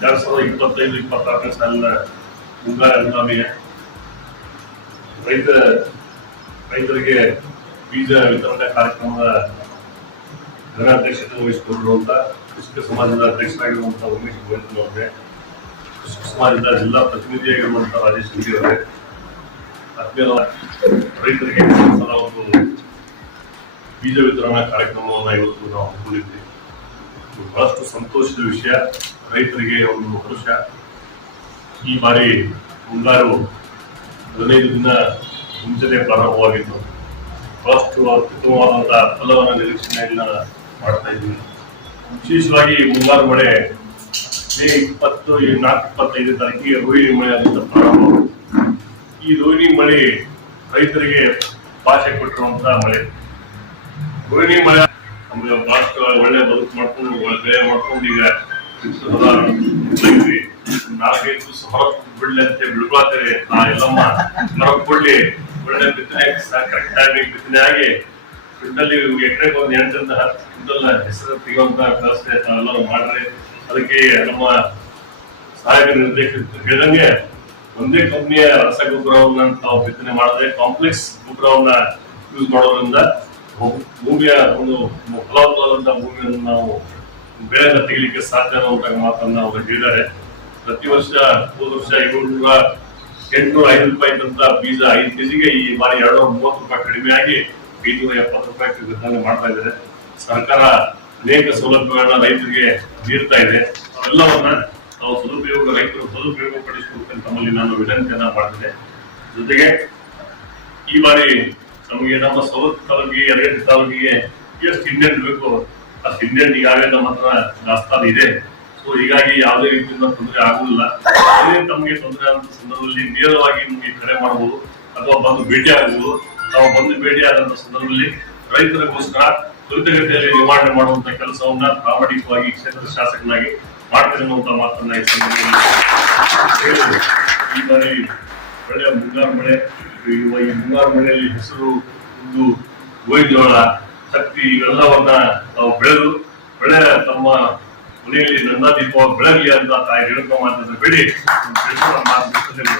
ಎರಡ್ ಸಾವಿರದ ಇಪ್ಪತ್ತೈದು ಇಪ್ಪತ್ತಾರನೇ ಸಾಲಿನ ಹಂಗಾಮಿಗೆ ರೈತ ರೈತರಿಗೆ ಬೀಜ ವಿತರಣೆ ಕಾರ್ಯಕ್ರಮದ ಘನಾಧ್ಯಕ್ಷತೆ ವಹಿಸಿಕೊಂಡಿರುವಂತ ಕೃಷಿಕ ಸಮಾಜದ ಅಧ್ಯಕ್ಷರಾಗಿರುವಂತಹ ಉಮೇಶ್ ಗೋವಿಂದ ಅವರಿಗೆ ಕೃಷಿಕ ಸಮಾಜದ ಜಿಲ್ಲಾ ಪ್ರತಿನಿಧಿಯಾಗಿರುವಂತಹ ರಾಜೇಶ್ ಹೆಗ್ಡೆ ಅವರೇ ರೈತರಿಗೆ ಒಂದು ಬೀಜ ವಿತರಣಾ ಕಾರ್ಯಕ್ರಮವನ್ನು ಇವತ್ತು ನಾವು ಹಮ್ಮಿಕೊಂಡಿದ್ವಿ ಇದು ಬಹಳಷ್ಟು ಸಂತೋಷದ ವಿಷಯ. ರೈತರಿಗೆ ಒಂದು ವರ್ಷ ಈ ಬಾರಿ ಮುಂಗಾರು ಹದಿನೈದು ದಿನ ಮುಂಚೆನೆ ಪ್ರಾರಂಭವಾಗಿತ್ತು. ಬಹಳಷ್ಟು ಅತ್ಯುತ್ತಮವಾದಂತಹ ಫಲವನ್ನು ನಿರೀಕ್ಷಣೆಯನ್ನ ಮಾಡ್ತಾ ಇದ್ವಿ ವಿಶೇಷವಾಗಿ ಮುಂಗಾರು ಮಳೆ ಮೇ ಇಪ್ಪತ್ತು ನಾಲ್ಕು ಇಪ್ಪತ್ತೈದು ತಾರೀಕಿಗೆ ರೋಹಿಣಿ ಮಳೆ ಅಂತ ಪ್ರಾರಂಭ. ಈ ರೋಹಿಣಿ ಮಳೆ ರೈತರಿಗೆ ಭಾಷೆ ಕೊಟ್ಟಿರುವಂತಹ ಮಳೆ. ರೋಹಿಣಿ ಮಳೆ ನಮಗೆ ಬಹಳಷ್ಟು ಒಳ್ಳೆ ಬದುಕು ಮಾಡ್ಕೊಂಡು ಬೆಳೆ ಮಾಡ್ಕೊಂಡು ನಾಲ್ಕೈದು ಹೊರಗೆ ಬಿಡ್ಲಿ ಅಂತ ಬಿಡ್ಕೊಳ್ತೇವೆ ನಾ ಎಲ್ಲಮ್ಮ ಹೊರಕ್ ಬಿಡ್ಲಿ. ಒಳ್ಳೆ ಬಿತ್ತನೆ ಕರೆಕ್ಟ್ ಆಗಿ ಬಿತ್ತನೆ ಆಗಿ ಬಿಡ್ಡಲ್ಲಿ ಎಕರೆಗೆ ಒಂದು ಎಂಟರಿಂದ ಹತ್ತು ಕ್ವಿಂಟಲ್ ಹೆಸರು ತೆಗೆಯುವಂತ ವ್ಯವಸ್ಥೆ ತಾವೆಲ್ಲರೂ ಮಾಡ್ರಿ. ಅದಕ್ಕೆ ನಮ್ಮ ಸಹಾಯಕ ನಿರ್ದೇಶಕರು ಹೇಳಿದಂಗೆ ಒಂದೇ ಕಂಪ್ನಿಯ ರಸಗೊಬ್ಬರವನ್ನ ತಾವು ಬಿತ್ತನೆ ಮಾಡಿದ್ರೆ ಕಾಂಪ್ಲೆಕ್ಸ್ ಗೊಬ್ಬರವನ್ನ ಯೂಸ್ ಮಾಡೋದ್ರಿಂದ ಭೂಮಿಯ ಒಂದು ಫಲವತ್ತಾದಂತಹ ಭೂಮಿಯನ್ನು ನಾವು ಬೆಳೆನ ತೆಗಿಲಿಕ್ಕೆ ಸಾಧ್ಯ ಅನ್ನುವಂತ ಮಾತನ್ನ ಅವರು ಹೇಳಿದ್ದಾರೆ. ಪ್ರತಿ ವರ್ಷ ಹೋದ ವರ್ಷ ಏಳ್ನೂರ ಎಂಟುನೂರ ಐದು ರೂಪಾಯಿ ಇದ್ದಂತ ಬೀಜ ಐದು ಕೆಜಿಗೆ ಈ ಬಾರಿ ಎರಡ್ನೂರ ಮೂವತ್ತು ರೂಪಾಯಿ ಕಡಿಮೆ ಆಗಿ ಐದುನೂರ ಎಪ್ಪತ್ತು ರೂಪಾಯಿ ವಿತರಣೆ ಮಾಡ್ತಾ ಇದ್ದಾರೆ. ಸರ್ಕಾರ ಅನೇಕ ಸೌಲಭ್ಯಗಳನ್ನ ರೈತರಿಗೆ ನೀಡ್ತಾ ಇದೆ. ಅವೆಲ್ಲವನ್ನ ನಾವು ಸದುಪಯೋಗ, ರೈತರು ಸದುಪಯೋಗ ಪಡಿಸಬೇಕು ತಮ್ಮಲ್ಲಿ ನಾನು ವಿನಂತಿಯನ್ನ ಮಾಡ್ತೇನೆ. ಜೊತೆಗೆ ಈ ಬಾರಿ ನಮಗೆ ನಮ್ಮ ಸೌತ್ ತಾಲೂಕಿಗೆ ಎರಡನೇ ತಾಲೂಕಿಗೆ ಎಷ್ಟು ಇಂಡಿಯನ್ ಬೇಕು ಇಂಡಿಯನ್ ಈಗಾಗಲೇ ನಮ್ಮ ಹತ್ರ ದಾಸ್ತಾನು ಇದೆ. ಸೊ ಹೀಗಾಗಿ ಯಾವುದೇ ರೀತಿಯಿಂದ ತೊಂದರೆ ಆಗುದಿಲ್ಲ. ಅದೇ ತಮಗೆ ತೊಂದರೆ ಆದ ಸಂದರ್ಭದಲ್ಲಿ ನೇರವಾಗಿ ನಿಮಗೆ ಕರೆ ಮಾಡಬಹುದು. ಅಥವಾ ಬಂದು ಭೇಟಿ ಆಗಬಹುದು. ನಾವು ಬಂದು ಭೇಟಿ ಆದಂತ ಸಂದರ್ಭದಲ್ಲಿ ರೈತರಿಗೋಸ್ಕರ ತ್ವರಿತಗತಿಯಲ್ಲಿ ನಿವಾರಣೆ ಮಾಡುವಂತ ಕೆಲಸವನ್ನ ಪ್ರಾಮಾಣಿಕವಾಗಿ ಕ್ಷೇತ್ರ ಶಾಸಕನಾಗಿ ಮಾಡ್ತೇನೆ ಅನ್ನುವಂತ ಮಾತನ್ನ ಈ ಸಂದರ್ಭದಲ್ಲಿ ಈ ಬಾರಿ ಮಳೆ ಮುಂಗಾರು ಮಳೆ, ಈ ಮುಂಗಾರು ಮಳೆಯಲ್ಲಿ ಹೆಸರು ಉದ್ದು ಗೋವಿಂಜೋಳ ಹತ್ತಿ ಇವೆಲ್ಲವನ್ನ ನಾವು ಬೆಳೆದು ಬೆಳೆ ತಮ್ಮ ಮನೆಯಲ್ಲಿ ನಂದಾದೀಪ ಬೆಳಗಲಿ ಅಂತ ತಾಯಿ ಹೇಳ್ಕೊಂಡು ಬಿಡಿ. ಬೆಳಿ